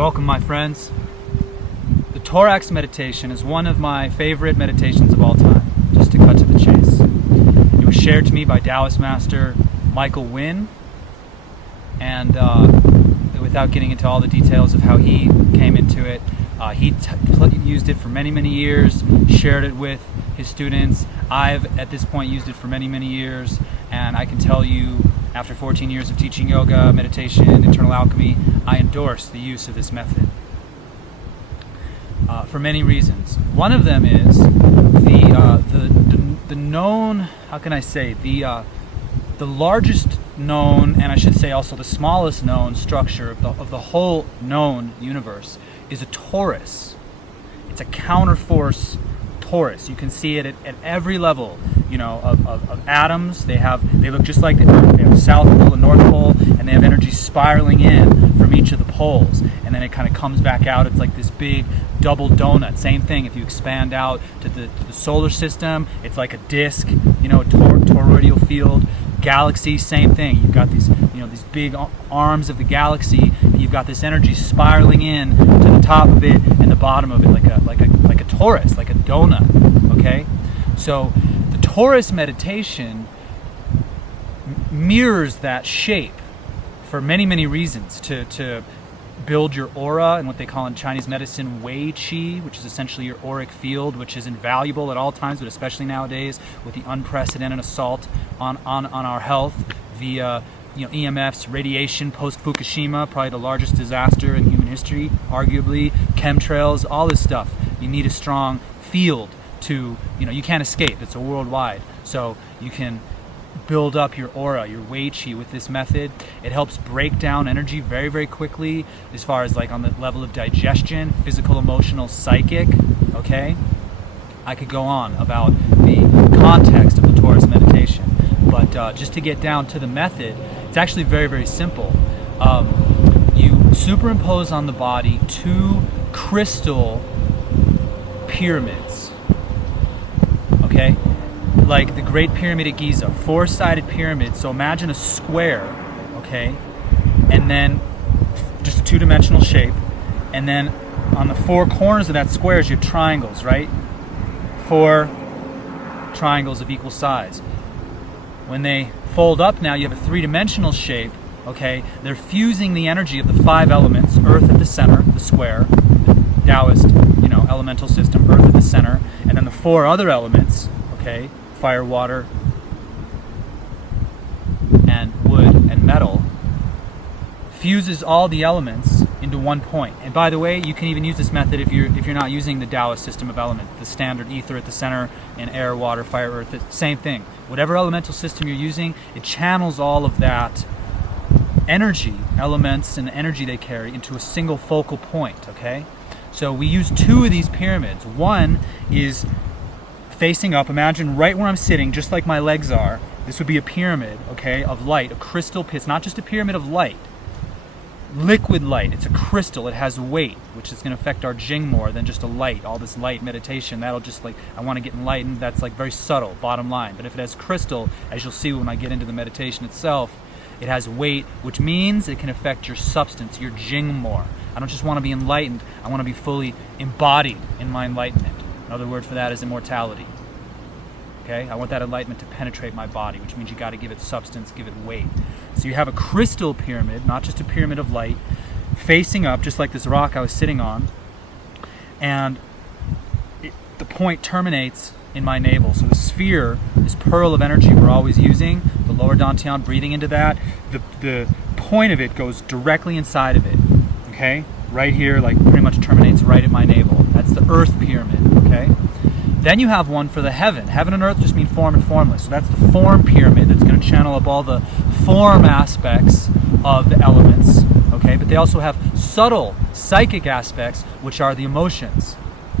Welcome, my friends. The Torax meditation is one of my favorite meditations of all time, just to cut to the chase. It was shared to me by Taoist master Michael Wynn, and without getting into all the details of how he came into it, he used it for many, many years, shared it with his students. I've, at this point, used it for many, many years, and I can tell you, after 14 years of teaching yoga, meditation, internal alchemy, I endorse the use of this method for many reasons. One of them is the known, how can I say, the largest known, and I should say also the smallest known structure of the whole known universe is a torus. It's a counterforce torus. You can see it at every level, you know, of atoms. They look just like the Earth. They have a south pole and north pole, and they have energy spiraling in from each of the poles, and then it kind of comes back out. It's like this big double donut. Same thing if you expand out to the solar system. It's like a disk, you know, toroidal field. Galaxy, same thing. You've got these, you know, these big arms of the galaxy, and you've got this energy spiraling in to the top of it and the bottom of it, like a torus, like a donut. Okay, so the torus meditation mirrors that shape for many, many reasons. To build your aura and what they call in Chinese medicine wei qi, which is essentially your auric field, which is invaluable at all times, but especially nowadays with the unprecedented assault on our health via, you know, EMFs, radiation, post-Fukushima, probably the largest disaster in human history, arguably, chemtrails, all this stuff. You need a strong field to, you know, you can't escape. It's a worldwide. So you can build up your aura, your wei qi with this method. It helps break down energy very, very quickly as far as like on the level of digestion, physical, emotional, psychic, okay? I could go on about the context of the Taurus meditation, but just to get down to the method, it's actually very, very simple. You superimpose on the body two crystal pyramids, okay? Like the Great Pyramid at Giza, four-sided pyramid. So imagine a square, okay, and then just a two-dimensional shape, and then on the four corners of that square you have triangles, right? Four triangles of equal size. When they fold up now, you have a three-dimensional shape, okay? They're fusing the energy of the five elements: earth at the center, the square, Taoist, you know, elemental system, earth at the center, and then the four other elements, okay? Fire, water, and wood and metal, fuses all the elements into one point. And by the way, you can even use this method if you're not using the Taoist system of elements, the standard ether at the center and air, water, fire, earth, same thing. Whatever elemental system you're using, it channels all of that energy, elements and energy they carry, into a single focal point, okay? So we use two of these pyramids. One is facing up. Imagine right where I'm sitting, just like my legs are. This would be a pyramid, okay, of light, a crystal. It's not just a pyramid of light, liquid light. It's a crystal. It has weight, which is going to affect our Jing more than just a light. All this light meditation, that'll just like, I want to get enlightened. That's like very subtle, bottom line. But if it has crystal, as you'll see when I get into the meditation itself, it has weight, which means it can affect your substance, your Jing more. I don't just want to be enlightened. I want to be fully embodied in my enlightenment. Another word for that is immortality. Okay? I want that enlightenment to penetrate my body, which means you got to give it substance, give it weight. So you have a crystal pyramid, not just a pyramid of light, facing up, just like this rock I was sitting on, and the point terminates in my navel. So the sphere, this pearl of energy we're always using, the lower dantian, breathing into that, the point of it goes directly inside of it. Okay? Right here, like pretty much terminates right at my navel. That's the earth pyramid, okay? Then you have one for the heaven. Heaven and earth just mean form and formless. So that's the form pyramid that's going to channel up all the form aspects of the elements, okay? But they also have subtle psychic aspects, which are the emotions,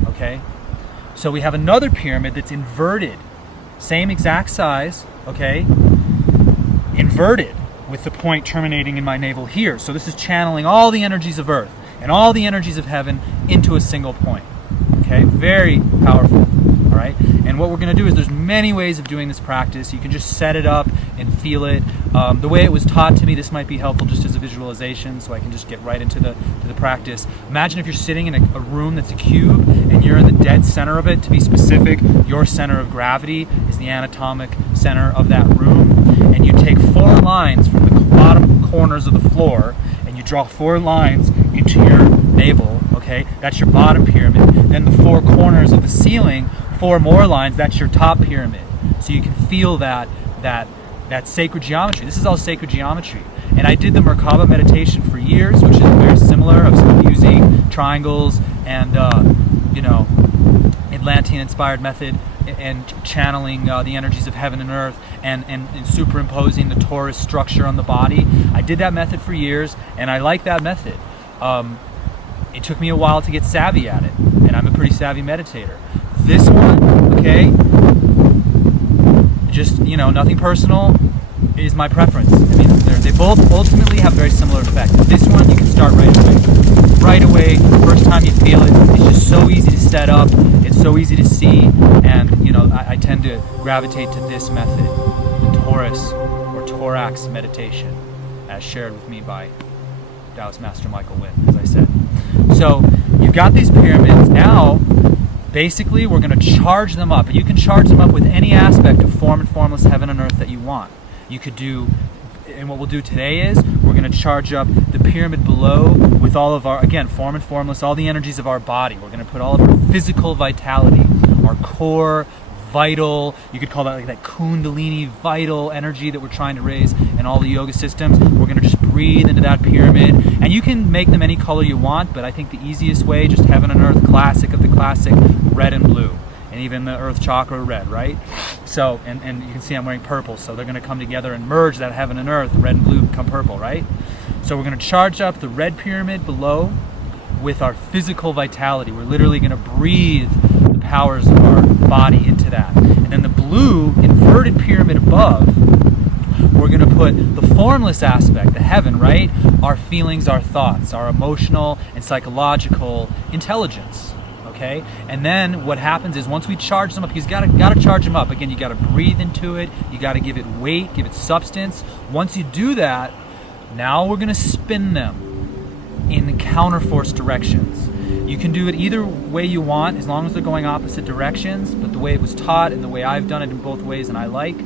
okay? So we have another pyramid that's inverted. Same exact size, okay? Inverted, with the point terminating in my navel here. So this is channeling all the energies of earth and all the energies of heaven into a single point. Okay, very powerful. All right, and what we're going to do is there's many ways of doing this practice. You can just set it up and feel it. The way it was taught to me, this might be helpful just as a visualization, so I can just get right into the practice. Imagine if you're sitting in a room that's a cube, and you're in the dead center of it. To be specific, your center of gravity is the anatomic center of that room, and you take 4 lines from the bottom corners of the floor, and you draw 4 lines into your navel. Okay, that's your bottom pyramid. Then the 4 corners of the ceiling, 4 more lines. That's your top pyramid. So you can feel that sacred geometry. This is all sacred geometry. And I did the Merkaba meditation for years, which is very similar. I was using triangles and Atlantean-inspired method and channeling the energies of heaven and earth and superimposing the torus structure on the body. I did that method for years, and I like that method. It took me a while to get savvy at it, and I'm a pretty savvy meditator. This one, okay, just, nothing personal, is my preference. I mean, they both ultimately have very similar effect. This one you can start right away. Right away, first time you feel it, it's just so easy to set up, it's so easy to see, and I tend to gravitate to this method, the Taurus or Torax meditation, as shared with me by Taoist Master Michael Witt, as I said. So you've got these pyramids. Now, basically, we're going to charge them up. You can charge them up with any aspect of form and formless heaven and earth that you want. You could do, and what we'll do today is, we're going to charge up the pyramid below with all of our, again, form and formless, all the energies of our body. We're going to put all of our physical vitality, our core, vital, you could call that like that kundalini vital energy that we're trying to raise in all the yoga systems. We're going to just breathe into that pyramid, and you can make them any color you want, but I think the easiest way, just heaven and earth, classic of the classic, red and blue, and even the earth chakra red, right? So, and you can see I'm wearing purple, so they're going to come together and merge that heaven and earth, red and blue become purple, right? So we're going to charge up the red pyramid below with our physical vitality. We're literally going to breathe the powers of our body into that. And then the blue inverted pyramid above, we're going to put the formless aspect, the heaven, right? Our feelings, our thoughts, our emotional and psychological intelligence. Okay? And then what happens is once we charge them up, you gotta charge them up. Again, you gotta breathe into it, you gotta give it weight, give it substance. Once you do that, now we're gonna spin them in counterforce directions. You can do it either way you want, as long as they're going opposite directions, but the way it was taught and the way I've done it in both ways and I like,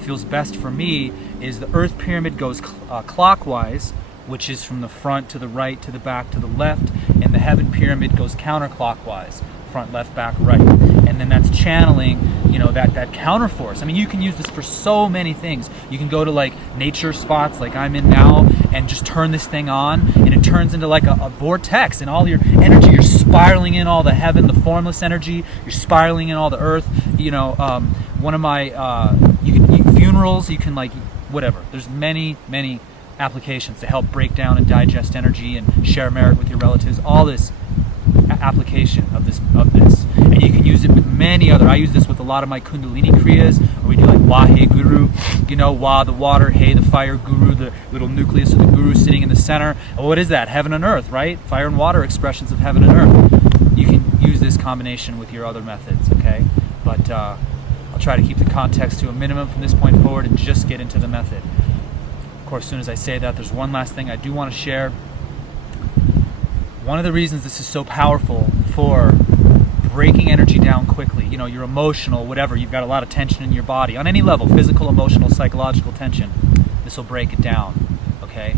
feels best for me, is the earth pyramid goes clockwise, which is from the front to the right to the back to the left, and the heaven pyramid goes counterclockwise, front, left, back, right. And then that's channeling, that counterforce. I mean, you can use this for so many things. You can go to like nature spots like I'm in now and just turn this thing on, and it turns into like a vortex, and all your energy, you're spiraling in all the heaven, the formless energy, you're spiraling in all the earth. One of my funerals, you can like, whatever. There's many applications to help break down and digest energy and share merit with your relatives. All this application of this, and you can use it with many other. I use this with a lot of my Kundalini kriyas, where we do like Wa He Guru, Wa the water, He the fire, Guru the little nucleus of the Guru sitting in the center. Well, what is that? Heaven and earth, right? Fire and water, expressions of heaven and earth. You can use this combination with your other methods, okay? But I'll try to keep the context to a minimum from this point forward and just get into the method. Of course, as soon as I say that, there's one last thing I do want to share. One of the reasons this is so powerful for breaking energy down quickly, you're emotional, whatever, you've got a lot of tension in your body, on any level, physical, emotional, psychological tension, this will break it down, okay?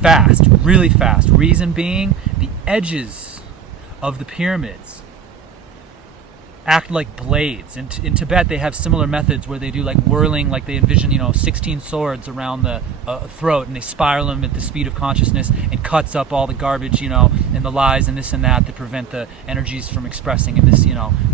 Fast, really fast. Reason being, the edges of the pyramids act like blades. In Tibet, they have similar methods where they do like whirling, like they envision, 16 swords around the throat, and they spiral them at the speed of consciousness and cuts up all the garbage, and the lies and this and that prevent the energies from expressing in this,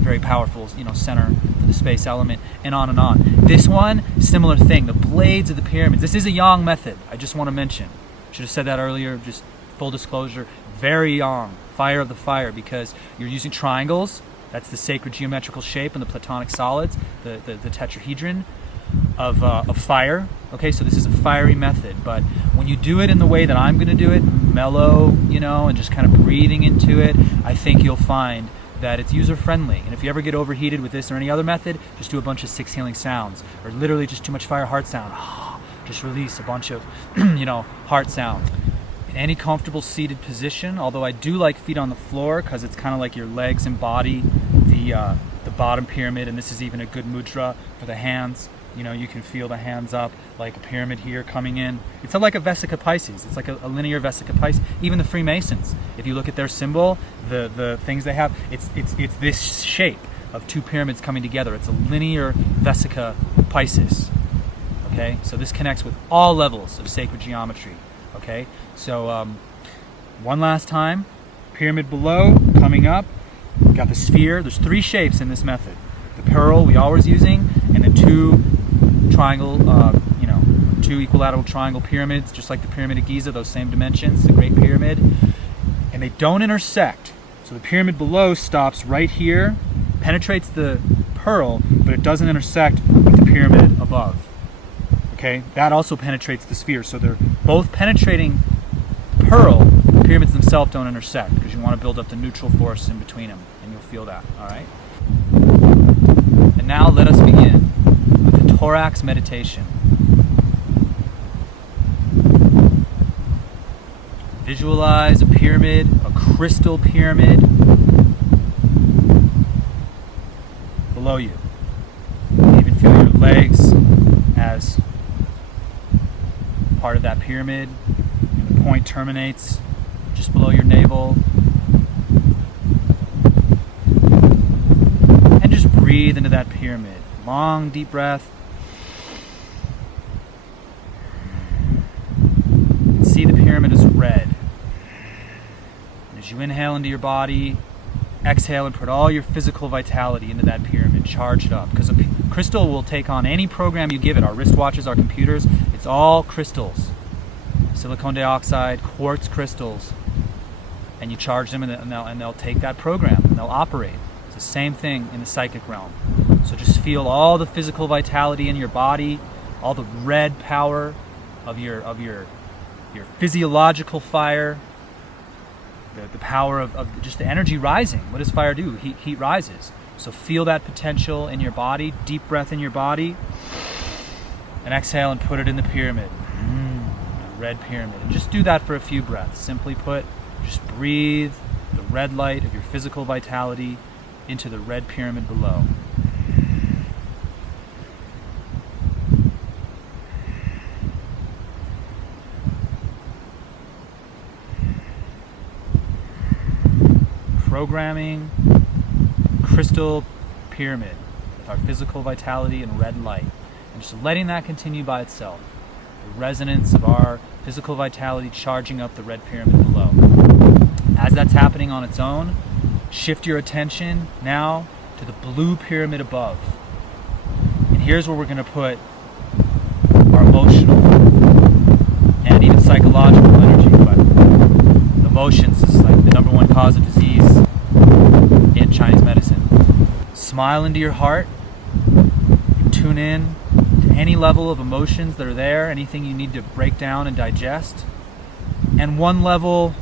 very powerful, center for the space element, and on and on. This one, similar thing, the blades of the pyramids. This is a yang method, I just want to mention. Should have said that earlier, just full disclosure, very yang, fire of the fire, because you're using triangles. That's the sacred geometrical shape in the Platonic solids, the tetrahedron of fire. Okay, so this is a fiery method, but when you do it in the way that I'm going to do it, mellow, and just kind of breathing into it, I think you'll find that it's user-friendly. And if you ever get overheated with this or any other method, just do a bunch of 6 healing sounds, or literally just too much fire heart sound. Just release a bunch of, heart sounds. In any comfortable seated position, although I do like feet on the floor because it's kind of like your legs embody the bottom pyramid, and this is even a good mudra for the hands. You can feel the hands up like a pyramid here coming in. It's like a Vesica Pisces. It's like a linear Vesica Pisces. Even the Freemasons, if you look at their symbol, the things they have, it's this shape of 2 pyramids coming together. It's a linear Vesica Pisces. Okay, so this connects with all levels of sacred geometry. Okay, so one last time, pyramid below, coming up. We've got the sphere. There's 3 shapes in this method. The pearl we always using, and then 2 triangle, 2 equilateral triangle pyramids, just like the Pyramid of Giza, those same dimensions, the Great Pyramid, and they don't intersect. So the pyramid below stops right here, penetrates the pearl, but it doesn't intersect with the pyramid above. Okay, that also penetrates the sphere, so they're both penetrating the pearl. The pyramids themselves don't intersect because you want to build up the neutral force in between them, and you'll feel that. All right. And now let us begin with the Torax meditation. Visualize a pyramid, a crystal pyramid below you. You even feel your legs as part of that pyramid. And the point terminates just below your navel. And just breathe into that pyramid. Long, deep breath. See the pyramid as red. And as you inhale into your body, exhale and put all your physical vitality into that pyramid. Charge it up. Because a crystal will take on any program you give it. Our wristwatches, our computers, it's all crystals. Silicon dioxide, quartz crystals. And you charge them and they'll take that program and they'll operate. It's the same thing in the psychic realm. So just feel all the physical vitality in your body, all the red power of your physiological fire, the power of just the energy rising. What does fire do? Heat rises. So feel that potential in your body, deep breath in your body, and exhale and put it in the pyramid. Red pyramid. And just do that for a few breaths. Simply put, just breathe the red light of your physical vitality into the red pyramid below. Programming crystal pyramid with our physical vitality and red light, and just letting that continue by itself. The resonance of our physical vitality charging up the red pyramid below. As that's happening on its own, shift your attention now to the blue pyramid above. And here's where we're going to put our emotional and even psychological energy. But emotions is like the number 1 cause of disease in Chinese medicine. Smile into your heart. You tune in to any level of emotions that are there, anything you need to break down and digest. And one level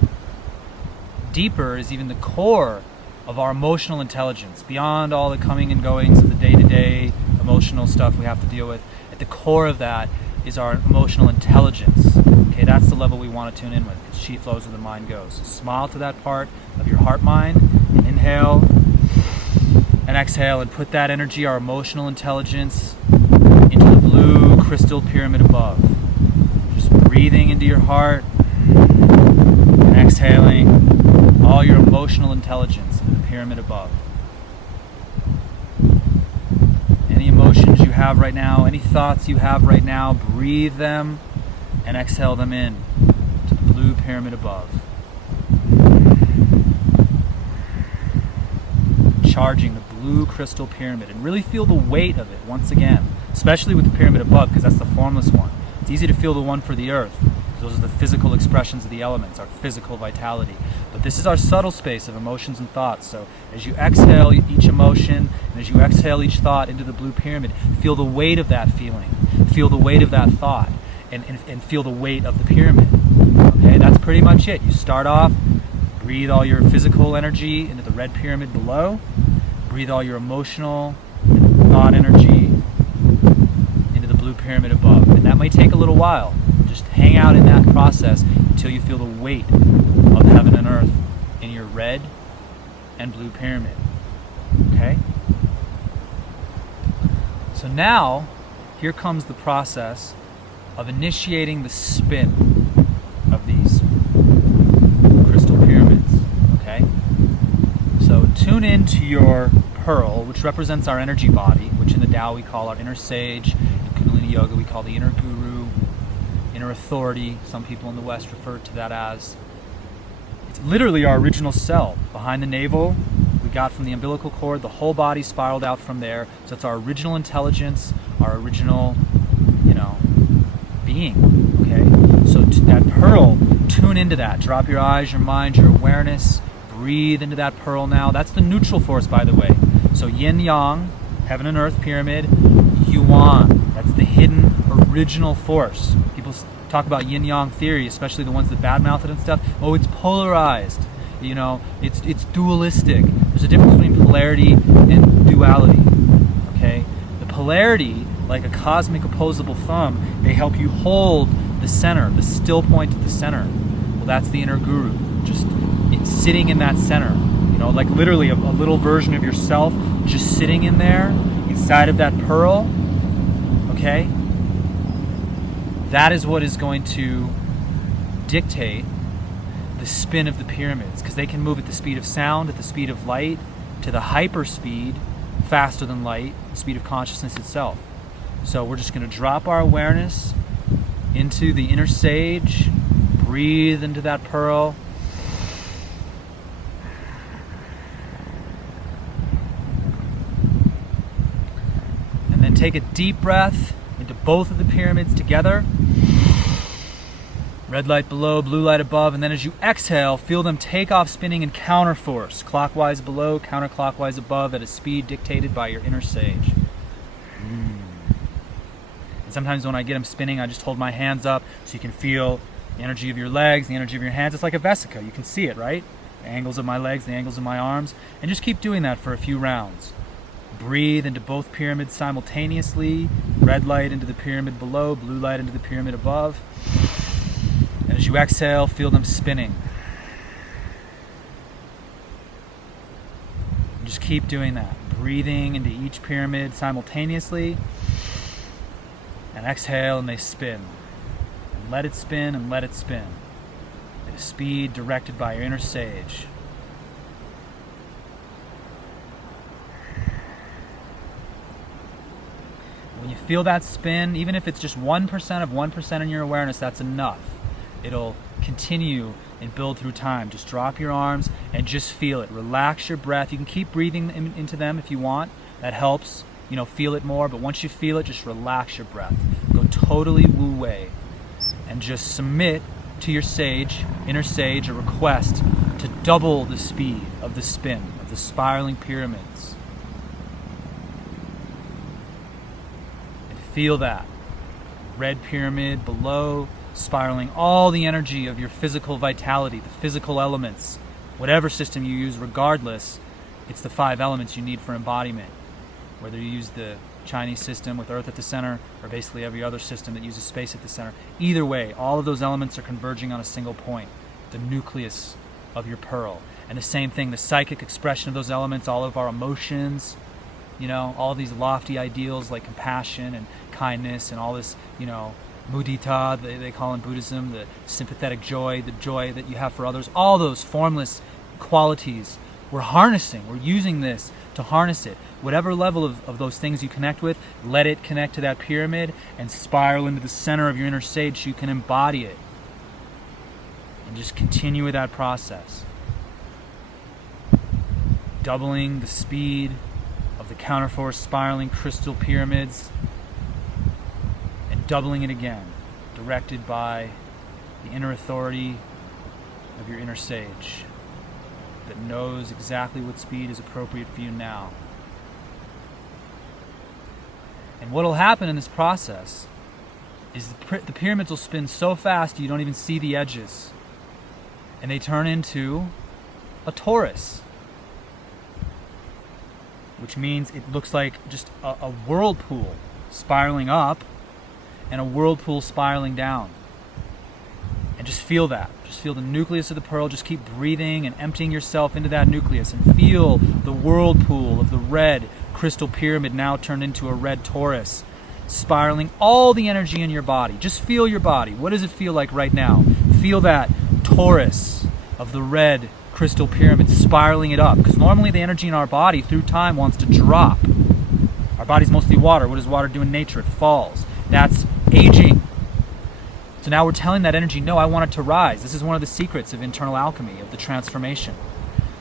deeper is even the core of our emotional intelligence, beyond all the coming and goings of the day-to-day emotional stuff we have to deal with. At the core of that is our emotional intelligence. Okay, that's the level we want to tune in with, because chi flows where the mind goes. So smile to that part of your heart-mind, and inhale and exhale, and put that energy, our emotional intelligence, into the blue crystal pyramid above. Just breathing into your heart and exhaling all your emotional intelligence into the pyramid above. Any emotions you have right now, any thoughts you have right now, breathe them and exhale them in to the blue pyramid above. Charging the blue crystal pyramid, and really feel the weight of it once again, especially with the pyramid above, because that's the formless one. It's easy to feel the one for the earth. Those are the physical expressions of the elements, our physical vitality. But this is our subtle space of emotions and thoughts. So as you exhale each emotion, and as you exhale each thought into the blue pyramid, feel the weight of that feeling. Feel the weight of that thought, and feel the weight of the pyramid. Okay, that's pretty much it. You start off Breathe all your physical energy into the red pyramid below. Breathe all your emotional and thought energy into the blue pyramid above. And that might take a little while. Just hang out in that process until you feel the weight of heaven and earth in your red and blue pyramid. Okay? So now, here comes the process of initiating the spin of these crystal pyramids. Okay? So tune into your pearl, which represents our energy body, which in the Tao we call our inner sage, in Kundalini Yoga we call the inner guru, inner authority. Some people in the West refer to that as. It's literally our original cell. Behind the navel, we got from the umbilical cord, the whole body spiraled out from there. So it's our original intelligence, our original, being. Okay? So that pearl, tune into that. Drop your eyes, your mind, your awareness. Breathe into that pearl now. That's the neutral force, by the way. So yin yang, heaven and earth pyramid, yuan. That's the hidden original force. People talk about yin yang theory, especially the ones that badmouth it and stuff. Oh, it's polarized. It's dualistic. There's a difference between polarity and duality. Okay? The polarity, like a cosmic opposable thumb, they help you hold the center, the still point at the center. Well, that's the inner guru. It's sitting in that center. Like literally a little version of yourself just sitting in there inside of that pearl. Okay? That is what is going to dictate the spin of the pyramids, because they can move at the speed of sound, at the speed of light, to the hyper speed, faster than light, the speed of consciousness itself. So we're just going to drop our awareness into the inner sage, breathe into that pearl, and then take a deep breath into both of the pyramids together. Red light below, blue light above, and then as you exhale, feel them take off spinning in counterforce, clockwise below, counterclockwise above, at a speed dictated by your inner sage. And sometimes when I get them spinning, I just hold my hands up so you can feel the energy of your legs, the energy of your hands. It's like a vesica. You can see it, right? The angles of my legs, the angles of my arms. And just keep doing that for a few rounds. Breathe into both pyramids simultaneously. Red light into the pyramid below, blue light into the pyramid above. And as you exhale, feel them spinning. And just keep doing that. Breathing into each pyramid simultaneously. And exhale, and they spin. And let it spin, and let it spin. At a speed directed by your inner sage. When you feel that spin, even if it's just 1% of 1% in your awareness, that's enough. It'll continue and build through time. Just drop your arms and just feel it. Relax your breath. You can keep breathing into them if you want. That helps, feel it more. But once you feel it, just relax your breath. Go totally wu-wei. And just submit to your sage, inner sage, a request to double the speed of the spin of the spiraling pyramids. And feel that. Red pyramid below, spiraling all the energy of your physical vitality, the physical elements, whatever system you use, regardless, it's the 5 elements you need for embodiment. Whether you use the Chinese system with earth at the center, or basically every other system that uses space at the center. Either way, all of those elements are converging on a single point, the nucleus of your pearl. And the same thing, the psychic expression of those elements, all of our emotions, all of these lofty ideals like compassion and kindness and all this, mudita, they call in Buddhism, the sympathetic joy, the joy that you have for others, all those formless qualities, we're harnessing, we're using this to harness it. Whatever level of those things you connect with, let it connect to that pyramid and spiral into the center of your inner sage so you can embody it. And just continue with that process. Doubling the speed of the counterforce spiraling crystal pyramids, and doubling it again, directed by the inner authority of your inner sage that knows exactly what speed is appropriate for you now. And what will happen in this process is the pyramids will spin so fast you don't even see the edges. And they turn into a torus, which means it looks like just a whirlpool spiraling up and a whirlpool spiraling down. And just feel that. Just feel the nucleus of the pearl. Just keep breathing and emptying yourself into that nucleus, and feel the whirlpool of the red crystal pyramid now turned into a red torus, spiraling all the energy in your body. Just feel your body. What does it feel like right now? Feel that torus of the red crystal pyramid spiraling it up, because normally the energy in our body through time wants to drop. Our body's mostly water. What does water do in nature? It falls. That's aging. So now we're telling that energy, no, I want it to rise. This is one of the secrets of internal alchemy, of the transformation.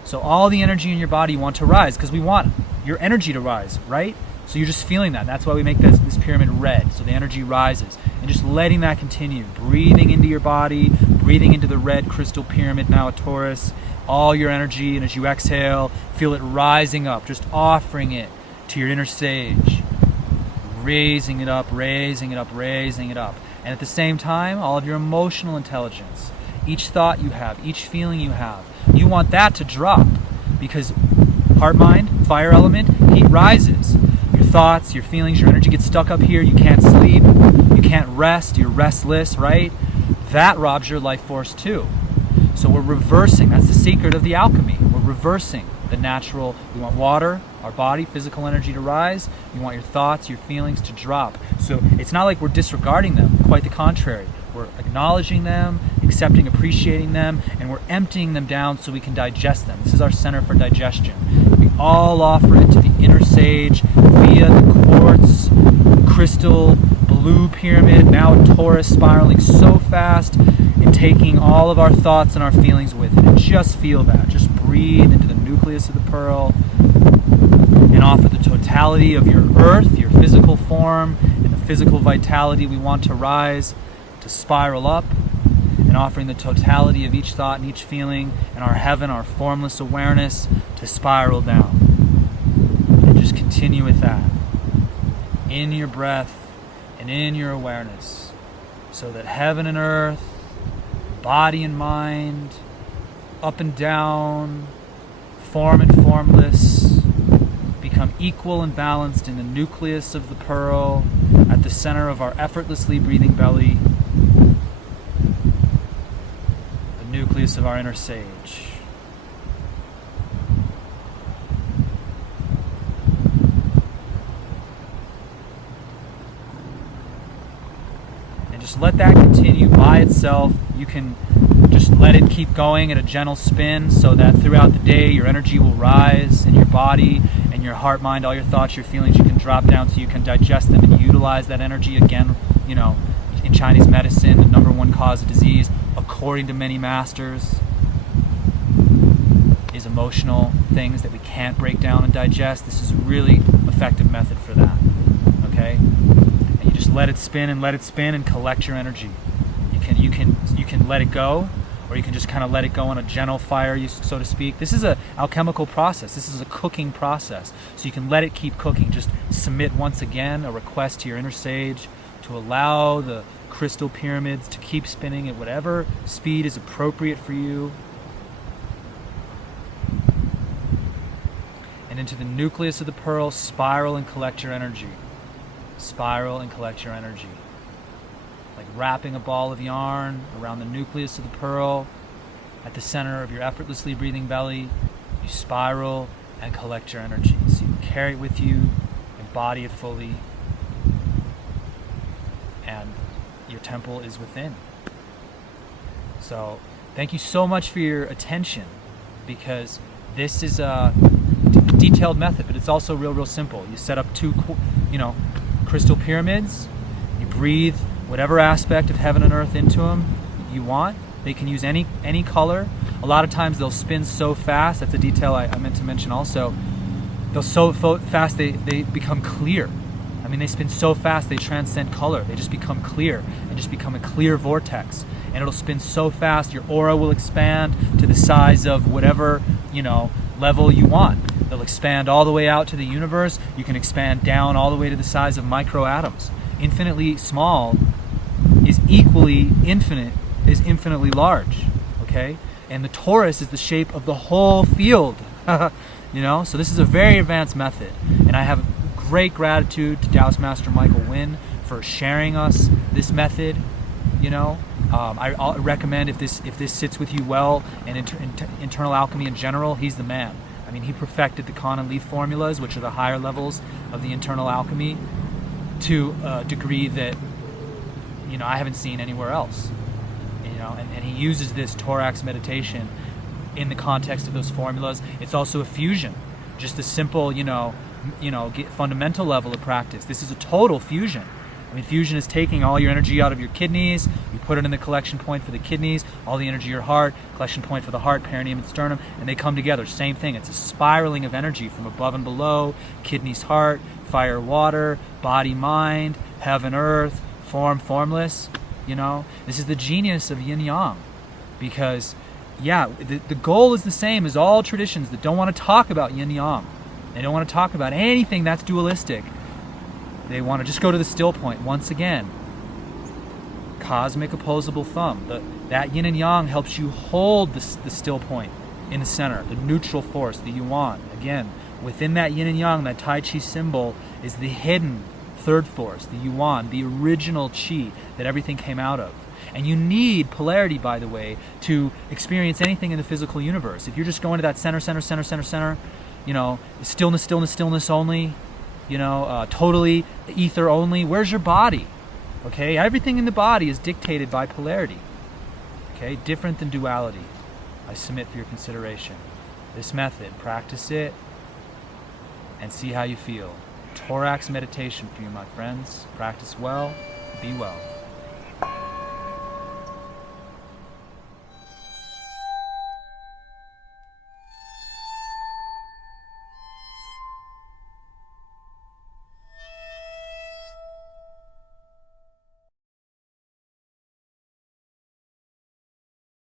So all the energy in your body you want to rise, because we want your energy to rise, right? So you're just feeling that. That's why we make this pyramid red, so the energy rises. And just letting that continue. Breathing into your body, breathing into the red crystal pyramid, now a torus. All your energy, and as you exhale, feel it rising up, just offering it to your inner sage. Raising it up, raising it up, raising it up. And at the same time, all of your emotional intelligence, each thought you have, each feeling you have, you want that to drop, because heart, mind, fire element, heat rises. Your thoughts, your feelings, your energy gets stuck up here. You can't sleep, you can't rest, you're restless, right? That robs your life force too. So we're reversing. That's the secret of the alchemy. We're reversing the natural. We want water, our body, physical energy to rise. You want your thoughts, your feelings to drop. So it's not like we're disregarding them. Quite the contrary. We're acknowledging them, accepting, appreciating them, and we're emptying them down so we can digest them. This is our center for digestion. We all offer it to the inner sage via the quartz, crystal, blue pyramid, now a torus spiraling so fast, and taking all of our thoughts and our feelings with it. And just feel that. Just breathe into the nucleus of the pearl and offer the totality of your earth, your physical form, and the physical vitality we want to rise, to spiral up, and offering the totality of each thought and each feeling and our heaven, our formless awareness, to spiral down. And just continue with that in your breath and in your awareness, so that heaven and earth, body and mind, up and down, form and formless, become equal and balanced in the nucleus of the pearl, at the center of our effortlessly breathing belly, the nucleus of our inner sage. And just let that continue by itself. You can just let it keep going at a gentle spin, so that throughout the day your energy will rise in your body and your heart, mind, all your thoughts, your feelings, you can drop down so you can digest them and utilize that energy. Again, you know, in Chinese medicine, the number one cause of disease, according to many masters, is emotional things that we can't break down and digest. This is a really effective method for that, okay? And you just let it spin and collect your energy. You can let it go, or you can just kind of let it go on a gentle fire, so to speak. This is an alchemical process. This is a cooking process. So you can let it keep cooking. Just submit once again a request to your inner sage to allow the crystal pyramids to keep spinning at whatever speed is appropriate for you. And into the nucleus of the pearl, spiral and collect your energy. Spiral and collect your energy. Like wrapping a ball of yarn around the nucleus of the pearl, at the center of your effortlessly breathing belly, you spiral and collect your energy. So you carry it with you, embody it fully, and your temple is within. So thank you so much for your attention, because this is a detailed method, but it's also real simple. You set up two, crystal pyramids, you breathe whatever aspect of heaven and earth into them you want. They can use any color. A lot of times they'll spin so fast. That's a detail I meant to mention also. They'll so fast they become clear. I mean, they spin so fast they transcend color. They just become clear and just become a clear vortex. And it'll spin so fast your aura will expand to the size of whatever, level you want. They'll expand all the way out to the universe. You can expand down all the way to the size of microatoms. Infinitely small is equally infinite is infinitely large, okay? and the torus is the shape of the whole field. You know, so this is a very advanced method, and I have great gratitude to Taoist Master Michael Wynn for sharing us this method. You know, I recommend if this sits with you well, and internal alchemy in general, he's the man. I mean, he perfected the Khan and Leaf formulas, which are the higher levels of the internal alchemy, to a degree that, you know, I haven't seen anywhere else. You know, and he uses this Torax meditation in the context of those formulas. It's also a fusion, just a simple, fundamental level of practice. This is a total fusion. I mean, fusion is taking all your energy out of your kidneys, you put it in the collection point for the kidneys, all the energy of your heart, collection point for the heart, perineum and sternum, and they come together. Same thing. It's a spiraling of energy from above and below, kidneys, heart, fire, water, body, mind, heaven, earth, form, formless. You know, this is the genius of yin yang, because the goal is the same as all traditions that don't want to talk about yin yang. They don't want to talk about anything that's dualistic. They want to just go to the still point. Once again, cosmic opposable thumb. That yin and yang helps you hold the still point in the center, the neutral force, the yuan. Again, within that yin and yang, that Tai Chi symbol is the hidden third force, the yuan, the original chi that everything came out of. And you need polarity, by the way, to experience anything in the physical universe. If you're just going to that center, you know, stillness only, you know, totally ether only, where's your body? Okay, everything in the body is dictated by polarity. Okay, different than duality. I submit for your consideration. This method, practice it and see how you feel. Torax meditation for you, my friends. Practice well, be well.